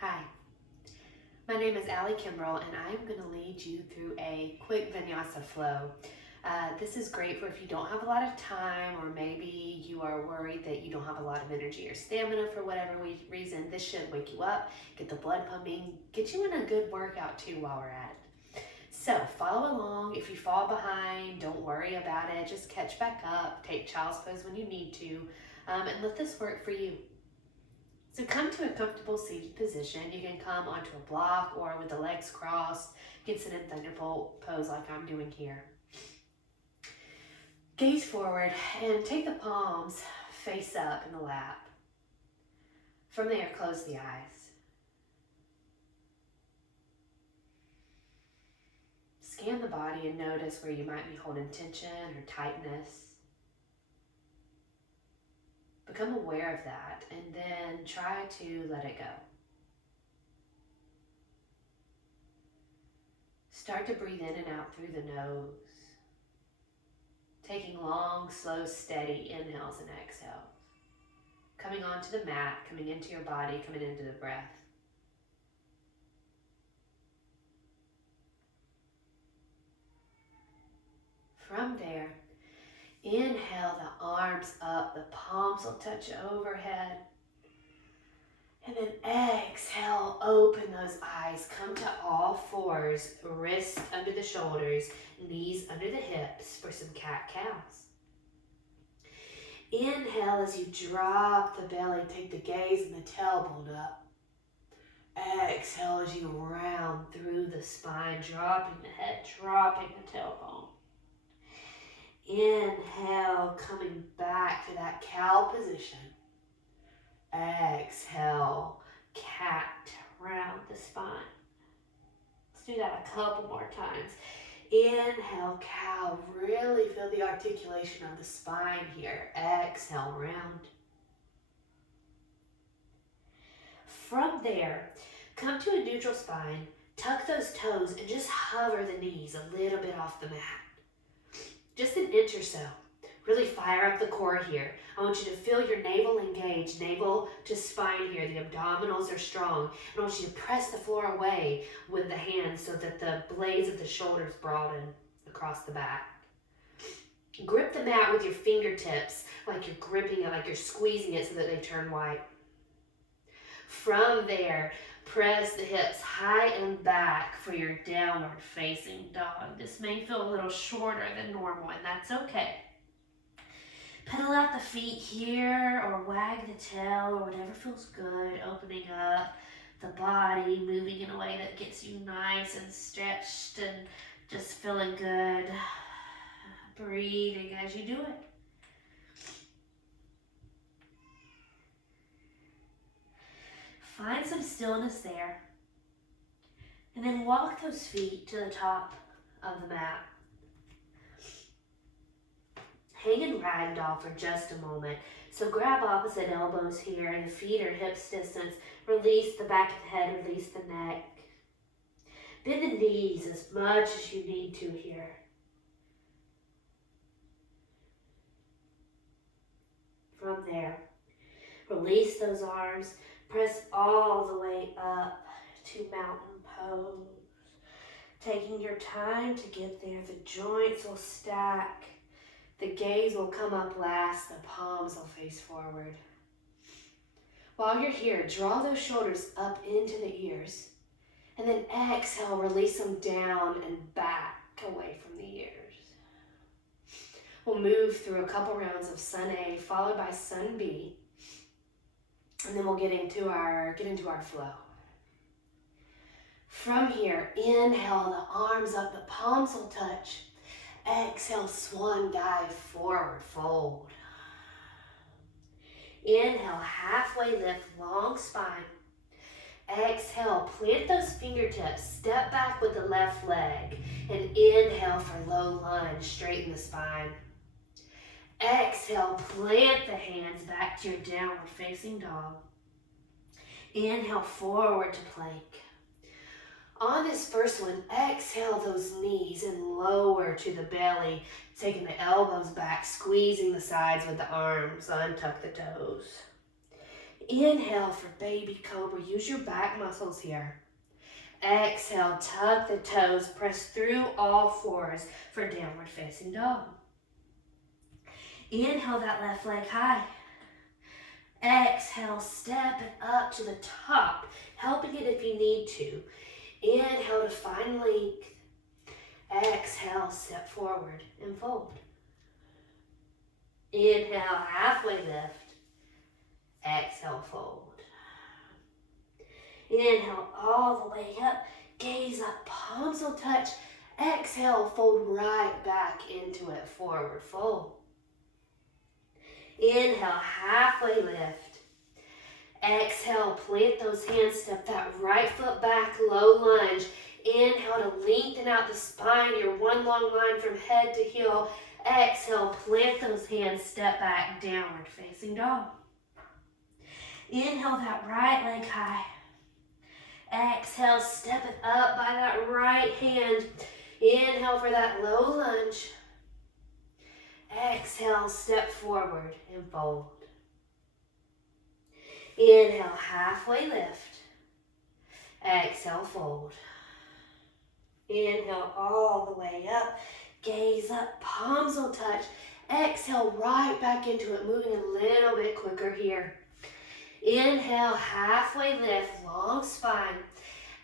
Hi, my name is Allie Kimbrell and I'm going to lead you through a quick Vinyasa flow. This is great for if you don't have a lot of time or maybe you are worried that you don't have a lot of energy or stamina for whatever reason. This should wake you up, get the blood pumping, get you in a good workout too while we're at it. So follow along. If you fall behind, don't worry about it. Just catch back up, take child's pose when you need to, and let this work for you. So come to a comfortable seated position. You can come onto a block or with the legs crossed. You can sit in thunderbolt pose like I'm doing here. Gaze forward and take the palms face up in the lap. From there, close the eyes. Scan the body and notice where you might be holding tension or tightness. Become aware of that and then try to let it go. Start to breathe in and out through the nose. Taking long, slow, steady inhales and exhales. Coming onto the mat, coming into your body, coming into the breath. From there, inhale the arms up, the palms will touch overhead. And then exhale, open those eyes, come to all fours, wrists under the shoulders, knees under the hips for some cat-cows. Inhale as you drop the belly, take the gaze and the tailbone up. Exhale as you round through the spine, dropping the head, dropping the tailbone. Inhale, coming back to that cow position. Exhale, cat, round the spine. Let's do that a couple more times. Inhale, cow, really feel the articulation of the spine here. Exhale, round. From there, come to a neutral spine, tuck those toes, and just hover the knees a little bit off the mat. Just an inch or so. Really fire up the core here. I want you to feel your navel engaged, navel to spine here. The abdominals are strong. And I want you to press the floor away with the hands so that the blades of the shoulders broaden across the back. Grip the mat with your fingertips like you're gripping it, like you're squeezing it so that they turn white. From there, press the hips high and back for your downward facing dog. This may feel a little shorter than normal, and that's okay. Pedal out the feet here or wag the tail or whatever feels good, opening up the body, moving in a way that gets you nice and stretched and just feeling good. Breathing as you do it. Find some stillness there. And then walk those feet to the top of the mat. Hang in ragdoll for just a moment. So grab opposite elbows here and the feet are hips distance. Release the back of the head, release the neck. Bend the knees as much as you need to here. From there, release those arms. Press all the way up to mountain pose. Taking your time to get there. The joints will stack. The gaze will come up last, the palms will face forward. While you're here, draw those shoulders up into the ears. And then exhale, release them down and back away from the ears. We'll move through a couple rounds of Sun A, followed by Sun B. And then we'll get into our flow. From here, inhale, the arms up, the palms will touch. Exhale, swan dive, forward fold. Inhale, halfway lift, long spine. Exhale, plant those fingertips, step back with the left leg, and inhale for low lunge, straighten the spine. Exhale, plant the hands back to your downward facing dog. Inhale, forward to plank. On this first one, exhale those knees and lower to the belly, taking the elbows back, squeezing the sides with the arms, untuck the toes. Inhale for baby cobra. Use your back muscles here. Exhale, tuck the toes, press through all fours for downward facing dog. Inhale that left leg high. Exhale, step it up to the top, helping it if you need to. Inhale to find length. Exhale, step forward and fold. Inhale, halfway lift. Exhale, fold. Inhale all the way up, gaze up, palms will touch. Exhale, fold right back into it, forward fold. Inhale, halfway lift. Exhale, plant those hands, step that right foot back, low lunge. Inhale to lengthen out the spine, your one long line from head to heel. Exhale, plant those hands, step back, downward facing dog. Inhale that right leg high. Exhale, step it up by that right hand. Inhale for that low lunge. Exhale, step forward and fold. Inhale, halfway lift. Exhale, fold. Inhale all the way up. Gaze up, palms will touch. Exhale, right back into it, moving a little bit quicker here. Inhale, halfway lift, long spine.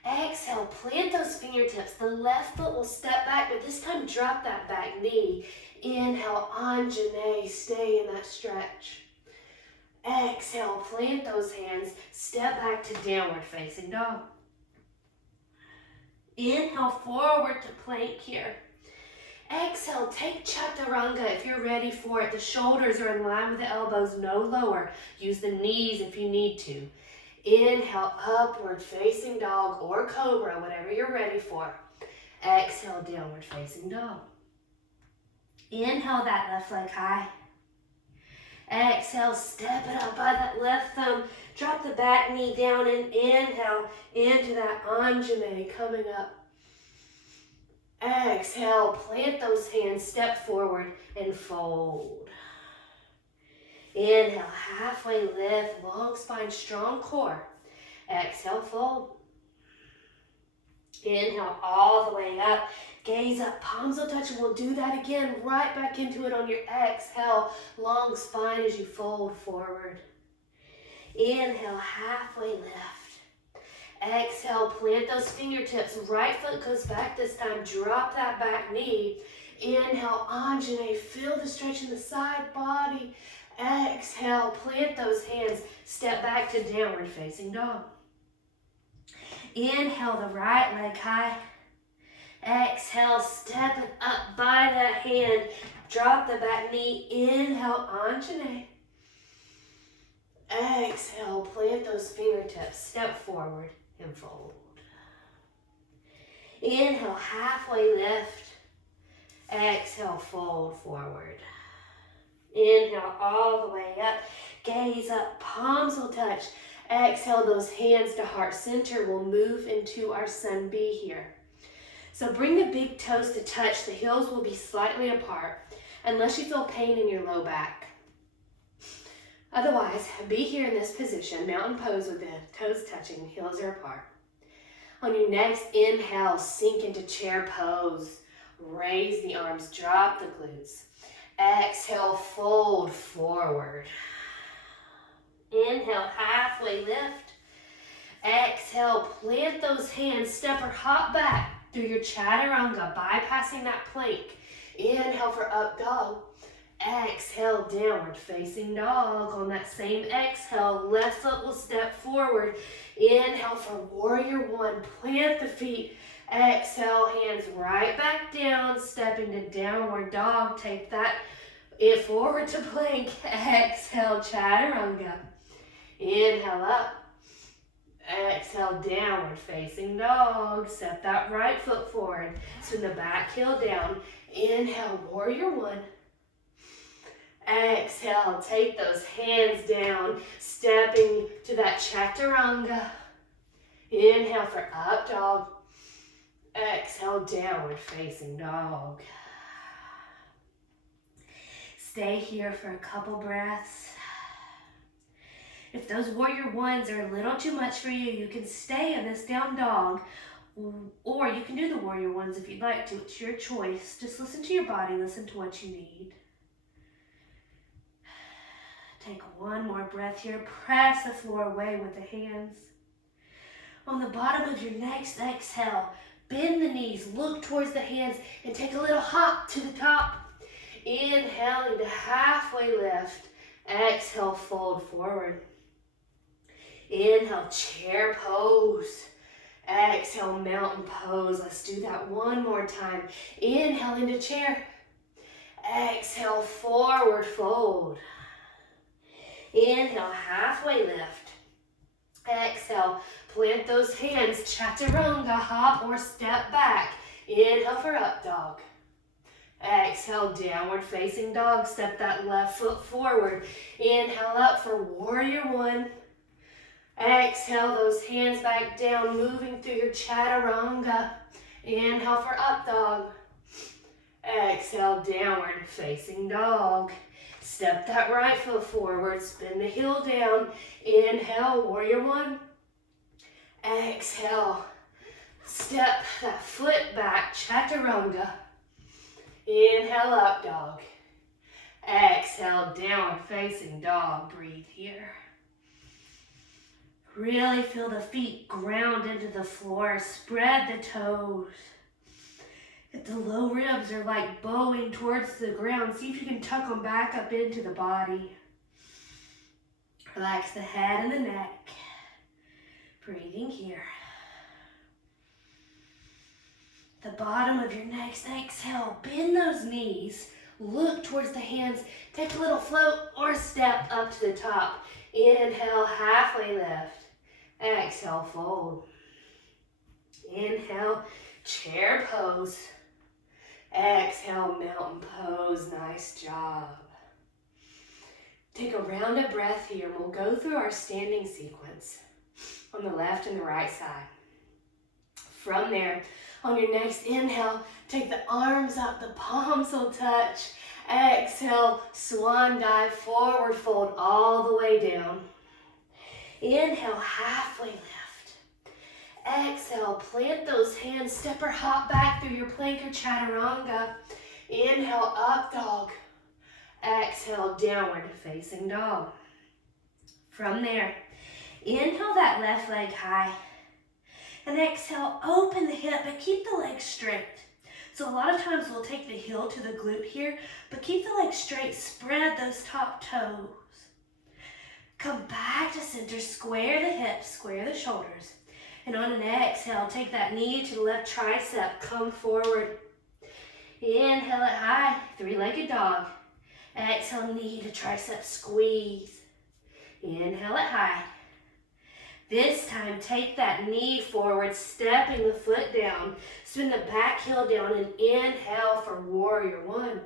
Exhale, plant those fingertips. The left foot will step back, but this time drop that back knee. Inhale, Anjane, stay in that stretch. Exhale, plant those hands, step back to downward facing dog. Inhale, forward to plank here. Exhale, take chaturanga if you're ready for it. The shoulders are in line with the elbows, no lower. Use the knees if you need to. Inhale, upward facing dog or cobra, whatever you're ready for. Exhale, downward facing dog. Inhale that left leg high. Exhale, step it up by that left thumb. Drop the back knee down and inhale into that Anjane coming up. Exhale, plant those hands, step forward and fold. Inhale, halfway lift, long spine, strong core. Exhale, fold. Inhale all the way up, gaze up, palms will touch, and we'll do that again, right back into it on your exhale, long spine as you fold forward. Inhale, halfway lift. Exhale, plant those fingertips. Right foot goes back this time. Drop that back knee. Inhale, Anjane. Feel the stretch in the side body. Exhale, plant those hands. Step back to downward facing dog. Inhale, the right leg high. Exhale, step it up by that hand. Drop the back knee. Inhale, Anjane. Exhale, plant those fingertips. Step forward and fold. Inhale, halfway lift. Exhale, fold forward. Inhale all the way up. Gaze up, palms will touch. Exhale, those hands to heart center. We'll move into our sun B here. So bring the big toes to touch. The heels will be slightly apart unless you feel pain in your low back. Otherwise, be here in this position, mountain pose with the toes touching, heels are apart. On your next inhale, sink into chair pose. Raise the arms, drop the glutes. Exhale, fold forward. Inhale, halfway lift. Exhale, plant those hands, step or hop back through your chaturanga, bypassing that plank. Inhale for up dog. Exhale, downward facing dog. On that same exhale, left foot will step forward. Inhale for warrior one. Plant the feet. Exhale, hands right back down, stepping to downward dog. Take that forward to plank. Exhale, chaturanga. Inhale up. Exhale, downward facing dog. Step that right foot forward. Swing the back heel down. Inhale, warrior one. Exhale, take those hands down, stepping to that chaturanga. Inhale for up dog. Exhale, downward facing dog. Stay here for a couple breaths. If those warrior ones are a little too much for you, you can stay in this down dog, or you can do the warrior ones if you'd like to. It's your choice. Just listen to your body, listen to what you need. Take one more breath here. Press the floor away with the hands. On the bottom of your next exhale, bend the knees, look towards the hands, and take a little hop to the top. Inhale into halfway lift. Exhale, fold forward. Inhale, chair pose. Exhale, mountain pose. Let's do that one more time. Inhale into chair. Exhale, forward fold. Inhale, halfway lift. Exhale, plant those hands, chaturanga, hop or step back. Inhale for up dog. Exhale, downward facing dog. Step that left foot forward. Inhale up for warrior one. Exhale, those hands back down, moving through your chaturanga. Inhale for up dog. Exhale, downward facing dog. Step that right foot forward, spin the heel down. Inhale, warrior one. Exhale, step that foot back, chaturanga. Inhale, up dog. Exhale, downward facing dog. Breathe here. Really feel the feet ground into the floor. Spread the toes. If the low ribs are like bowing towards the ground, see if you can tuck them back up into the body. Relax the head and the neck. Breathing here. The bottom of your next exhale, bend those knees. Look towards the hands. Take a little float or step up to the top. Inhale, halfway lift. Exhale, fold. Inhale, chair pose. Exhale, mountain pose. Nice job. Take a round of breath here, and we'll go through our standing sequence on the left and the right side. From there, on your next inhale, take the arms up, the palms will touch. Exhale, swan dive, forward fold all the way down. Inhale, halfway lift. Exhale, plant those hands, step or hop back through your plank or chaturanga. Inhale, up dog. Exhale, downward facing dog. From there, inhale that left leg high. And exhale, open the hip, but keep the leg straight. So a lot of times we'll take the heel to the glute here, but keep the leg straight, spread those top toes. Come back to center, square the hips, square the shoulders. And on an exhale, take that knee to the left tricep, come forward. Inhale it high, three-legged dog. Exhale, knee to tricep, squeeze. Inhale it high. This time, take that knee forward, stepping the foot down. Spin the back heel down and inhale for warrior one.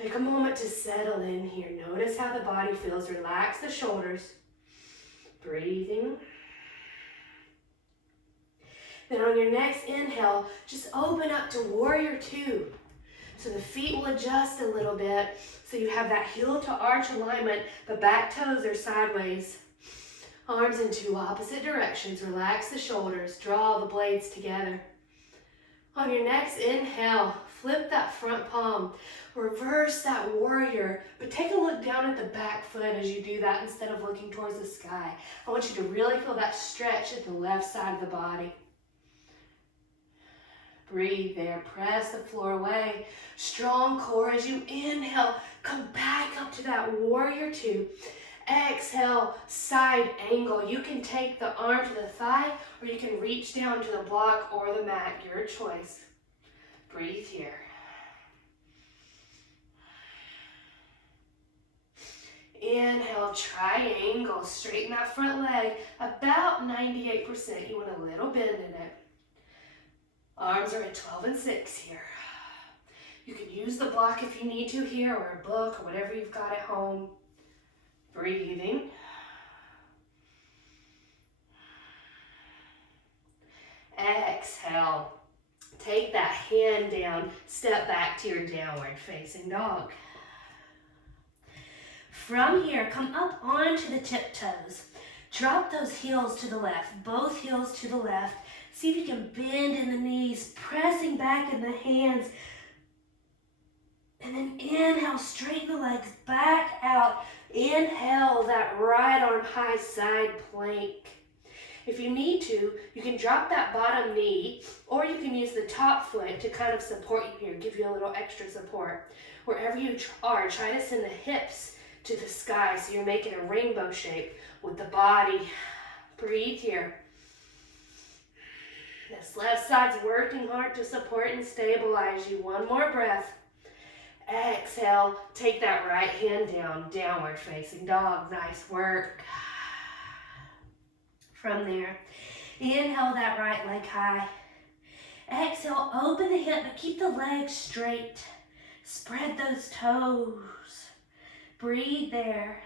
Take a moment to settle in here. Notice how the body feels. Relax the shoulders. Breathing. Then on your next inhale, just open up to warrior two. So the feet will adjust a little bit. So you have that heel to arch alignment, but back toes are sideways. Arms in two opposite directions. Relax the shoulders. Draw the blades together. On your next inhale, flip that front palm. Reverse that warrior, but take a look down at the back foot as you do that instead of looking towards the sky. I want you to really feel that stretch at the left side of the body. Breathe there. Press the floor away. Strong core as you inhale. Come back up to that warrior two. Exhale, side angle. You can take the arm to the thigh or you can reach down to the block or the mat, your choice. Breathe here. Inhale, triangle. Straighten that front leg about 98%. You want a little bend in it. Arms are at 12 and 6 here. You can use the block if you need to here or a book or whatever you've got at home. Breathing. Exhale. Take that hand down, step back to your downward facing dog. From here, come up onto the tiptoes. Drop those heels to the left, both heels to the left. See if you can bend in the knees, pressing back in the hands. And then inhale, straighten the legs back out. Inhale, that right arm high side plank. If you need to, you can drop that bottom knee, or you can use the top foot to kind of support you here, give you a little extra support. Wherever you are, try to send the hips to the sky so you're making a rainbow shape with the body. Breathe here. This left side's working hard to support and stabilize you. One more breath. Exhale, take that right hand down, downward facing dog. Nice work. From there, inhale that right leg high. Exhale, open the hip, but keep the legs straight. Spread those toes. Breathe there.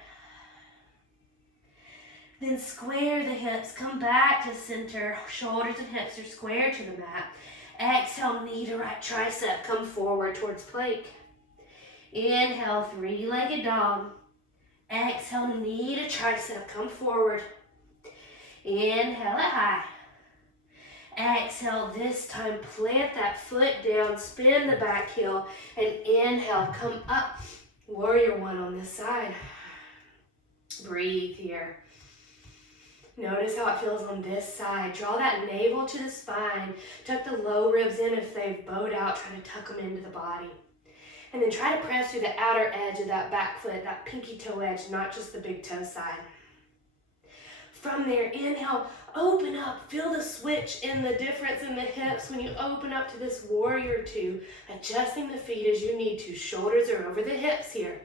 Then square the hips, come back to center. Shoulders and hips are square to the mat. Exhale, knee to right tricep, come forward towards plank. Inhale, three-legged dog. Exhale, knee to tricep, come forward. Inhale it high. Exhale, this time plant that foot down, spin the back heel, and inhale, come up. Warrior one on this side. Breathe here. Notice how it feels on this side. Draw that navel to the spine. Tuck the low ribs in if they've bowed out. Try to tuck them into the body. And then try to press through the outer edge of that back foot, that pinky toe edge, not just the big toe side. From there, inhale, open up. Feel the switch in the difference in the hips when you open up to this warrior two. Adjusting the feet as you need to. Shoulders are over the hips here.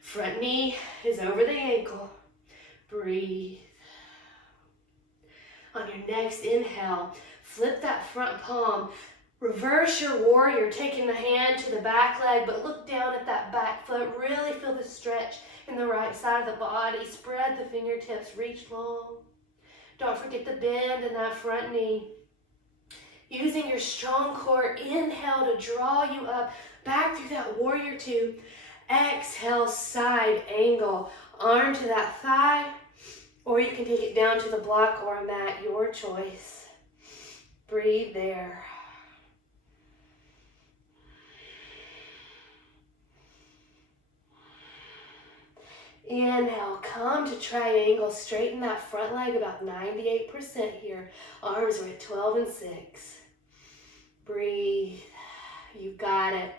Front knee is over the ankle. Breathe. On your next inhale, flip that front palm. Reverse your warrior, taking the hand to the back leg, but look down at that back foot. Really feel the stretch in the right side of the body. Spread the fingertips, reach long. Don't forget the bend in that front knee. Using your strong core, inhale to draw you up, back through that warrior two. Exhale, side angle, arm to that thigh, or you can take it down to the block or a mat, your choice. Breathe there. Inhale, come to triangle, straighten that front leg about 98% here. Arms are at 12 and 6. Breathe, you got it.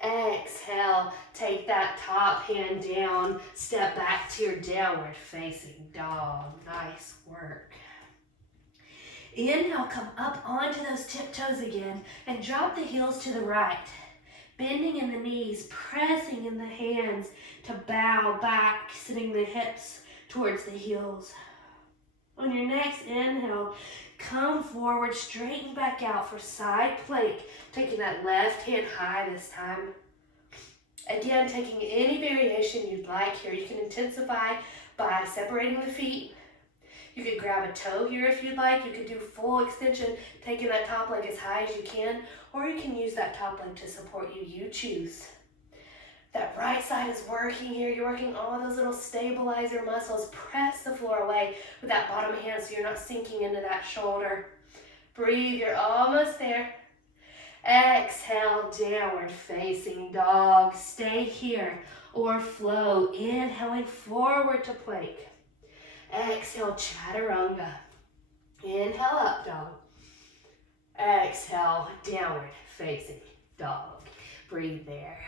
Exhale, take that top hand down, step back to your downward facing dog. Nice work. Inhale, come up onto those tiptoes again and drop the heels to the right. Bending in the knees, pressing in the hands to bow back, sitting the hips towards the heels. On your next inhale, come forward, straighten back out for side plank, taking that left hand high this time. Again, taking any variation you'd like here. You can intensify by separating the feet. You could grab a toe here if you'd like. You could do full extension, taking that top leg as high as you can, or you can use that top leg to support you. You choose. That right side is working here. You're working all those little stabilizer muscles. Press the floor away with that bottom hand so you're not sinking into that shoulder. Breathe, you're almost there. Exhale, downward facing dog. Stay here or flow. Inhaling forward to plank. Exhale, chaturanga. Inhale, up dog. Exhale, downward facing dog. Breathe there.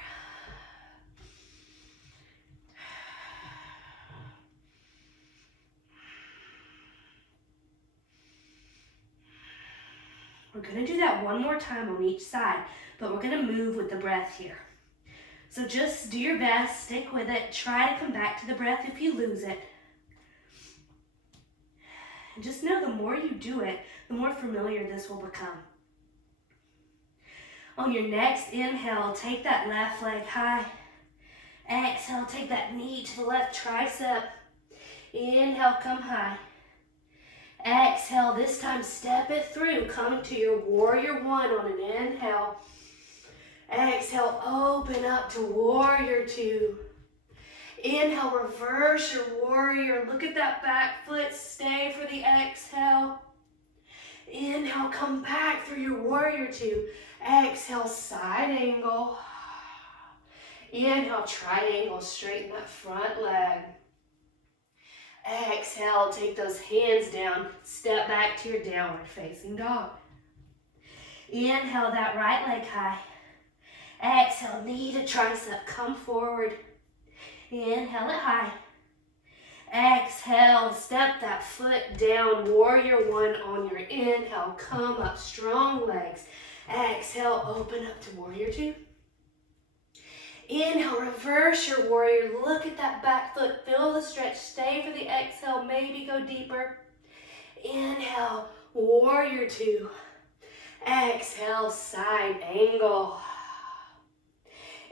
We're going to do that one more time on each side, but we're going to move with the breath here. So just do your best, stick with it, try to come back to the breath if you lose it. And just know the more you do it, the more familiar this will become. On your next inhale, take that left leg high. Exhale, take that knee to the left tricep. Inhale, come high. Exhale, this time step it through, coming to your warrior one on an inhale. Exhale, open up to warrior two. Inhale, reverse your warrior. Look at that back foot, stay for the exhale. Inhale, come back through your warrior two. Exhale, side angle. Inhale, triangle, straighten that front leg. Exhale, take those hands down, step back to your downward facing dog. Inhale, that right leg high. Exhale, knee to tricep, come forward. Inhale it high. Exhale, step that foot down, warrior one on your inhale, come up, strong legs. Exhale, open up to warrior two. Inhale, reverse your warrior. Look at that back foot. Feel the stretch. Stay for the exhale. Maybe go deeper. Inhale, warrior two. Exhale, side angle.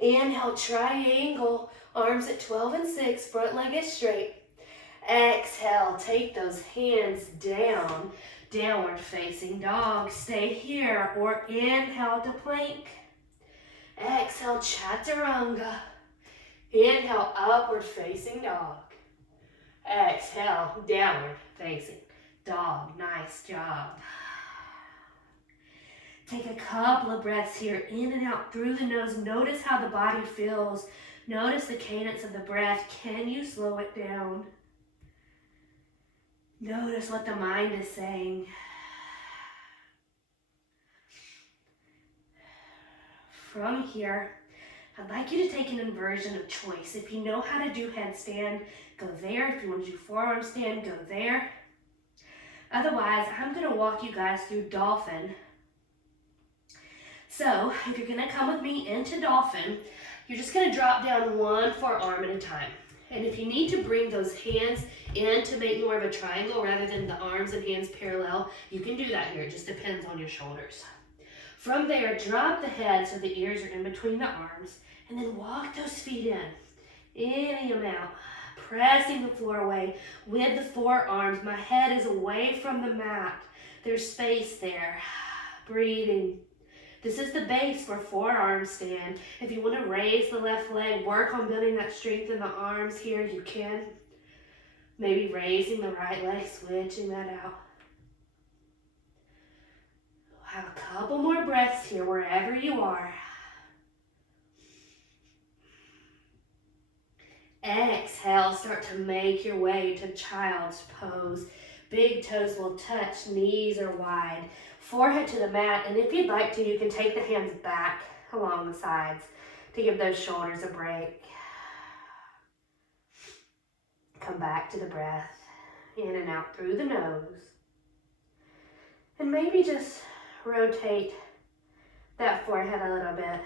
Inhale, triangle. Arms at 12 and 6. Front leg is straight. Exhale, take those hands down. Downward facing dog. Stay here or inhale to plank. Exhale, chaturanga. Inhale, upward facing dog. Exhale, downward facing dog. Nice job. Take a couple of breaths here, in and out through the nose. Notice how the body feels. Notice the cadence of the breath. Can you slow it down? Notice what the mind is saying. From here, I'd like you to take an inversion of choice. If you know how to do headstand, go there. If you want to do forearm stand, go there. Otherwise, I'm going to walk you guys through dolphin. So, if you're going to come with me into dolphin, you're just going to drop down one forearm at a time. And if you need to bring those hands in to make more of a triangle rather than the arms and hands parallel, you can do that here. It just depends on your shoulders. From there, drop the head so the ears are in between the arms, and then walk those feet in, any amount, pressing the floor away with the forearms. My head is away from the mat. There's space there. Breathing. This is the base for forearm stand. If you want to raise the left leg, work on building that strength in the arms here, you can. Maybe raising the right leg, switching that out. Have a couple more breaths here wherever you are. Exhale, start to make your way to child's pose. Big toes will touch, knees are wide. Forehead to the mat, and if you'd like to, you can take the hands back along the sides to give those shoulders a break. Come back to the breath, in and out through the nose. And maybe just rotate that forehead a little bit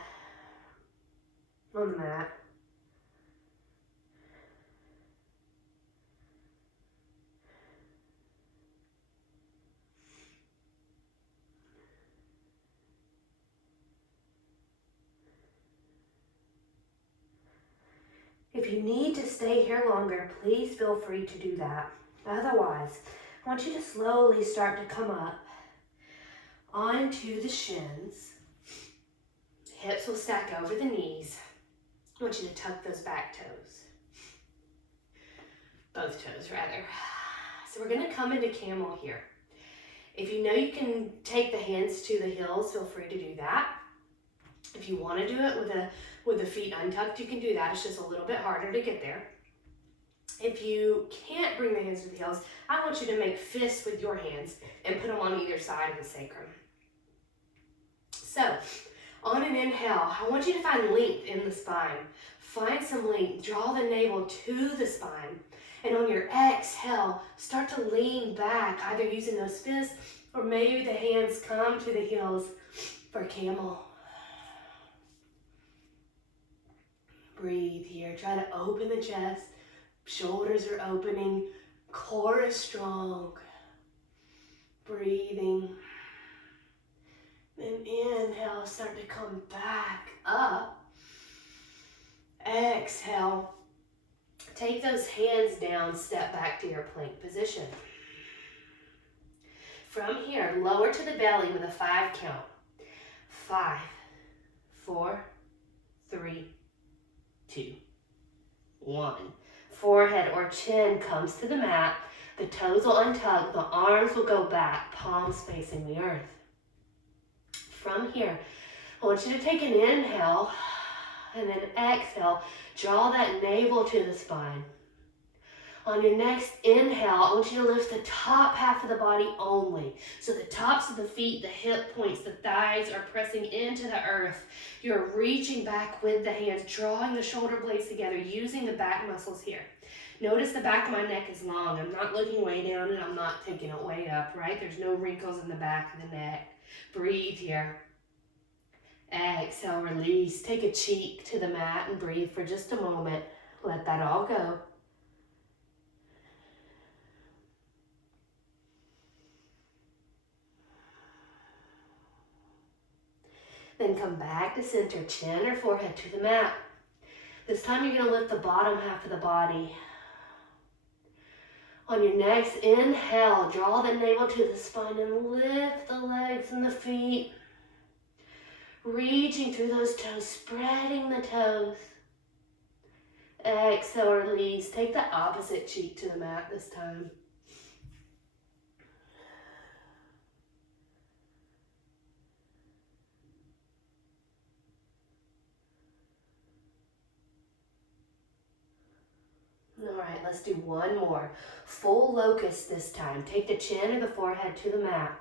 on the mat. If you need to stay here longer, please feel free to do that. Otherwise, I want you to slowly start to come up onto the shins. Hips will stack over the knees. I want you to tuck those back toes. Both toes, rather. So we're going to come into camel here. If you know you can take the hands to the heels, feel free to do that. If you want to do it with the feet untucked, you can do that. It's just a little bit harder to get there. If you can't bring the hands to the heels, I want you to make fists with your hands and put them on either side of the sacrum. So, on an inhale, I want you to find length in the spine. Find some length. Draw the navel to the spine. And on your exhale, start to lean back, either using those fists or maybe the hands come to the heels for camel. Breathe here. Try to open the chest. Shoulders are opening. Core is strong. Breathing. Then inhale, start to come back up. Exhale. Take those hands down, step back to your plank position. From here, lower to the belly with a 5 count. 5, 4, 3, 2, 1. Forehead or chin comes to the mat. The toes will untug. The arms will go back, palms facing the earth. From here, I want you to take an inhale and then exhale. Draw that navel to the spine. On your next inhale, I want you to lift the top half of the body only. So the tops of the feet, the hip points, the thighs are pressing into the earth. You're reaching back with the hands, drawing the shoulder blades together, using the back muscles here. Notice the back of my neck is long. I'm not looking way down and I'm not taking it way up, right? There's no wrinkles in the back of the neck. Breathe here. Exhale, release. Take a cheek to the mat and breathe for just a moment. Let that all go. Then come back to center, chin or forehead to the mat. This time you're going to lift the bottom half of the body. On your next inhale, draw the navel to the spine and lift the legs and the feet. Reaching through those toes, spreading the toes. Exhale, release. Take the opposite cheek to the mat this time. All right, let's do one more. Full locust this time. Take the chin or the forehead to the mat.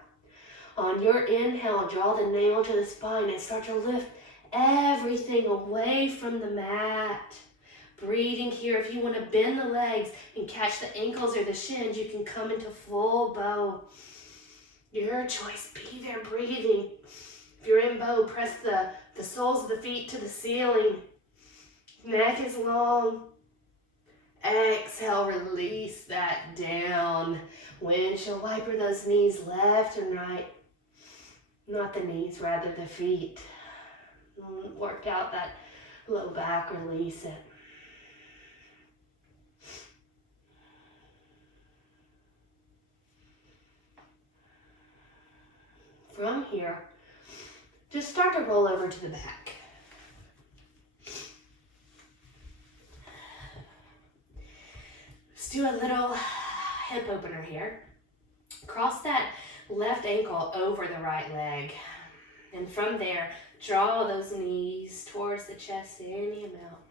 On your inhale, draw the navel to the spine and start to lift everything away from the mat. Breathing here. If you want to bend the legs and catch the ankles or the shins, you can come into full bow. Your choice. Be there breathing. If you're in bow, press the soles of the feet to the ceiling. Neck is long. Exhale, release that down. Windshield wiper those knees left and right. Not the knees, rather the feet. Work out that low back, release it. From here, just start to roll over to the back. Let's do a little hip opener here. Cross that left ankle over the right leg. And from there, draw those knees towards the chest any amount.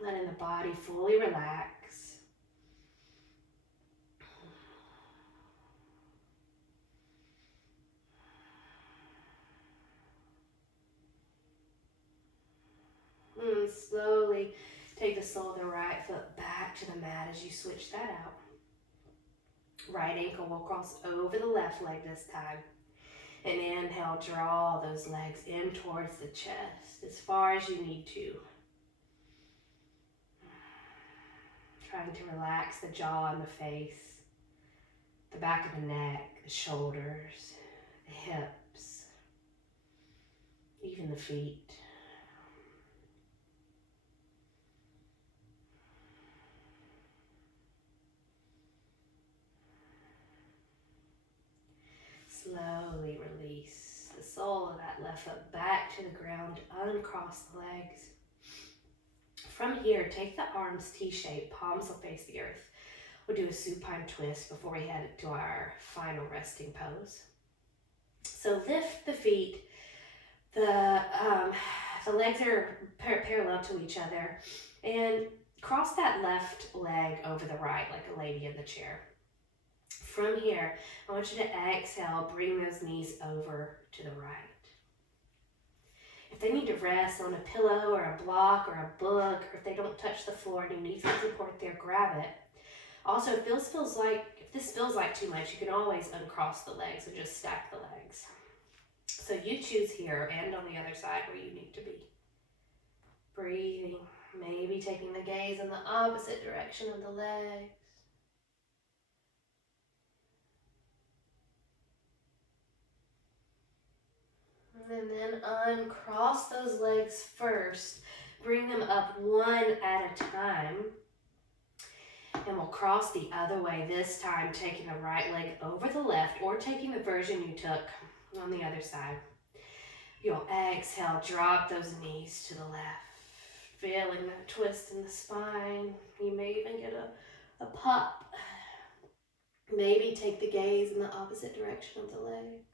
Letting the body fully relax. And slowly take the sole of the right foot back to the mat as you switch that out. Right ankle will cross over the left leg this time. And inhale, draw those legs in towards the chest as far as you need to. Trying to relax the jaw and the face, the back of the neck, the shoulders, the hips, even the feet. Slowly release the sole of that left foot back to the ground, uncross the legs. From here, take the arms T-shape, palms will face the earth. We'll do a supine twist before we head to our final resting pose. So lift the feet. The legs are parallel to each other, and cross that left leg over the right like a lady in the chair. From here, I want you to exhale, bring those knees over to the right. If they need to rest on a pillow or a block or a book, or if they don't touch the floor and you need some support there, grab it. Also, if this feels like too much, you can always uncross the legs and just stack the legs. So you choose here and on the other side where you need to be. Breathing, maybe taking the gaze in the opposite direction of the legs. And then uncross those legs first. Bring them up one at a time. And we'll cross the other way, this time taking the right leg over the left or taking the version you took on the other side. You'll exhale, drop those knees to the left, feeling that twist in the spine. You may even get a pop. Maybe take the gaze in the opposite direction of the legs.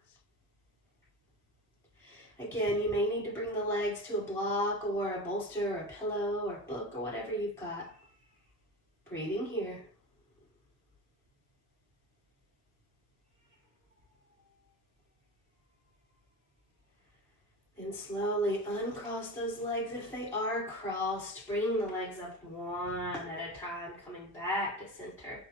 Again, you may need to bring the legs to a block or a bolster or a pillow or a book or whatever you've got. Breathing here. Then slowly uncross those legs if they are crossed, bringing the legs up one at a time, coming back to center.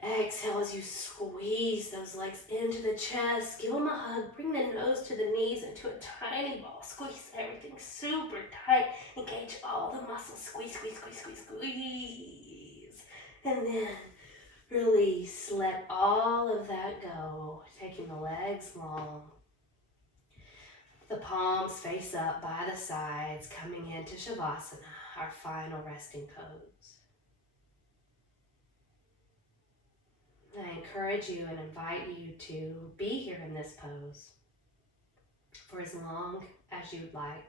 Exhale as you squeeze those legs into the chest. Give them a hug. Bring the nose to the knees into a tiny ball. Squeeze everything super tight. Engage all the muscles. Squeeze, squeeze, squeeze, squeeze, squeeze. And then release. Let all of that go. Taking the legs long. The palms face up by the sides, coming into Shavasana, our final resting pose. I encourage you and invite you to be here in this pose for as long as you'd like,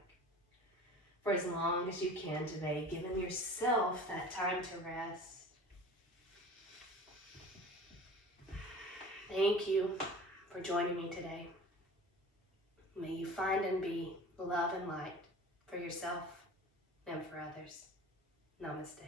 for as long as you can today, giving yourself that time to rest. Thank you for joining me today. May you find and be love and light for yourself and for others. Namaste.